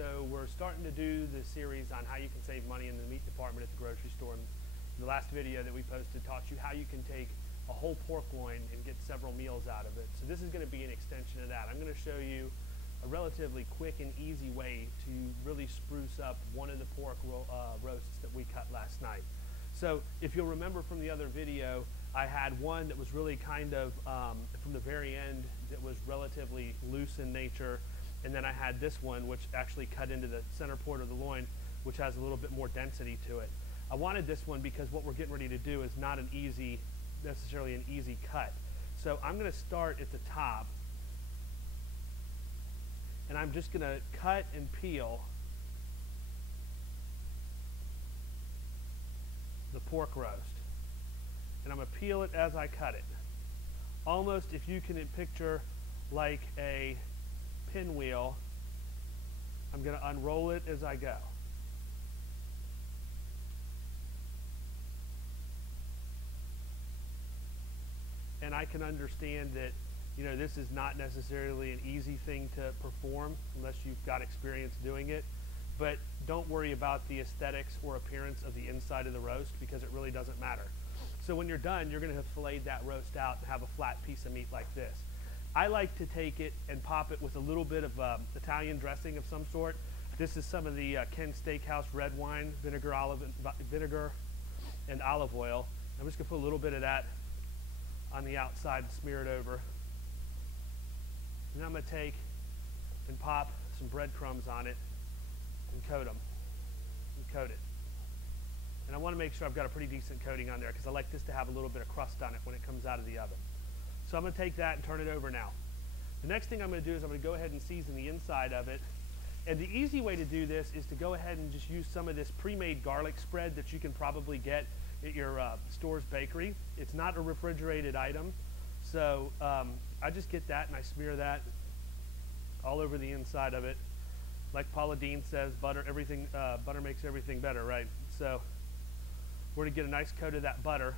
So we're starting to do the series on how you can save money in the meat department at the grocery store. And the last video that we posted taught you how you can take a whole pork loin and get several meals out of it. So this is going to be an extension of that. I'm going to show you a relatively quick and easy way to really spruce up one of the pork roasts that we cut last night. So if you'll remember from the other video, I had one that was really kind of from the very end that was relatively loose in nature, and then I had this one which actually cut into the center part of the loin, which has a little bit more density to it. I wanted this one because what we're getting ready to do is not necessarily an easy cut. So I'm going to start at the top, and I'm just going to cut and peel the pork roast. And I'm going to peel it as I cut it. Almost, if you can picture like a pinwheel, I'm going to unroll it as I go. And I can understand that, you know, this is not necessarily an easy thing to perform unless you've got experience doing it. But don't worry about the aesthetics or appearance of the inside of the roast, because it really doesn't matter. So when you're done, you're going to have filleted that roast out and have a flat piece of meat like this. I like to take it and pop it with a little bit of Italian dressing of some sort. This is some of the Ken Steakhouse red wine, vinegar and olive oil. I'm just going to put a little bit of that on the outside and smear it over. And I'm going to take and pop some breadcrumbs on it and coat them, and coat it. And I want to make sure I've got a pretty decent coating on there because I like this to have a little bit of crust on it when it comes out of the oven. So I'm going to take that and turn it over now. The next thing I'm going to do is I'm going to go ahead and season the inside of it. And the easy way to do this is to go ahead and just use some of this pre-made garlic spread that you can probably get at your store's bakery. It's not a refrigerated item. So I just get that and I smear that all over the inside of it. Like Paula Deen says, butter makes everything better, right? So we're going to get a nice coat of that butter,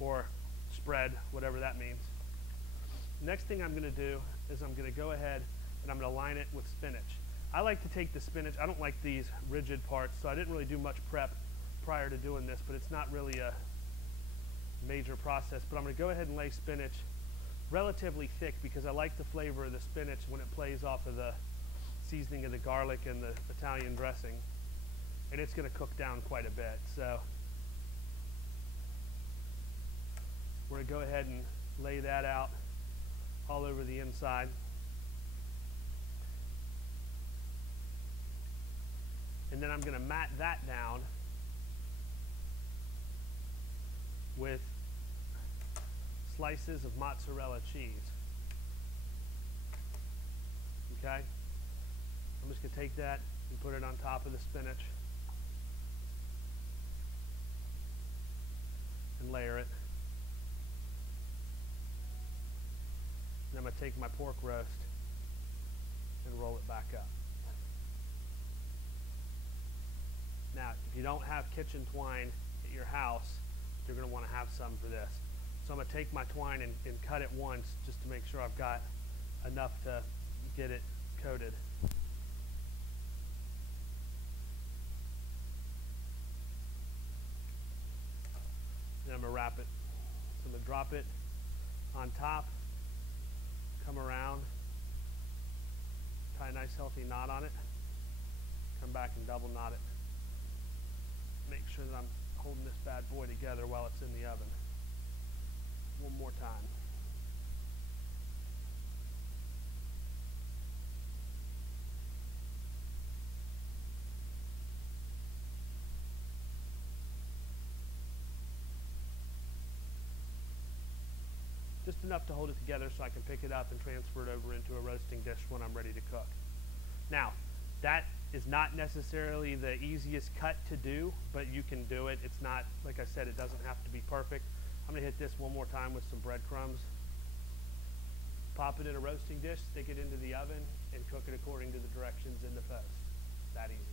or spread, whatever that means. Next thing I'm going to do is I'm going to go ahead and I'm going to line it with spinach. I like to take the spinach. I don't like these rigid parts, so I didn't really do much prep prior to doing this, but it's not really a major process. But I'm going to go ahead and lay spinach relatively thick because I like the flavor of the spinach when it plays off of the seasoning of the garlic and the Italian dressing. And it's going to cook down quite a bit. So we're going to go ahead and lay that out all over the inside. And then I'm going to mat that down with slices of mozzarella cheese. Okay? I'm just going to take that and put it on top of the spinach and layer it. And I'm going to take my pork roast and roll it back up. Now, if you don't have kitchen twine at your house, you're going to want to have some for this. So I'm going to take my twine and cut it once just to make sure I've got enough to get it coated. Then I'm going to wrap it. So I'm going to drop it on top, come around, tie a nice healthy knot on it, come back and double knot it. Make sure that I'm holding this bad boy together while it's in the oven. One more time. Just enough to hold it together so I can pick it up and transfer it over into a roasting dish when I'm ready to cook. Now, that is not necessarily the easiest cut to do, but you can do it. It's not, like I said, it doesn't have to be perfect. I'm going to hit this one more time with some breadcrumbs. Pop it in a roasting dish, stick it into the oven, and cook it according to the directions in the post. That easy.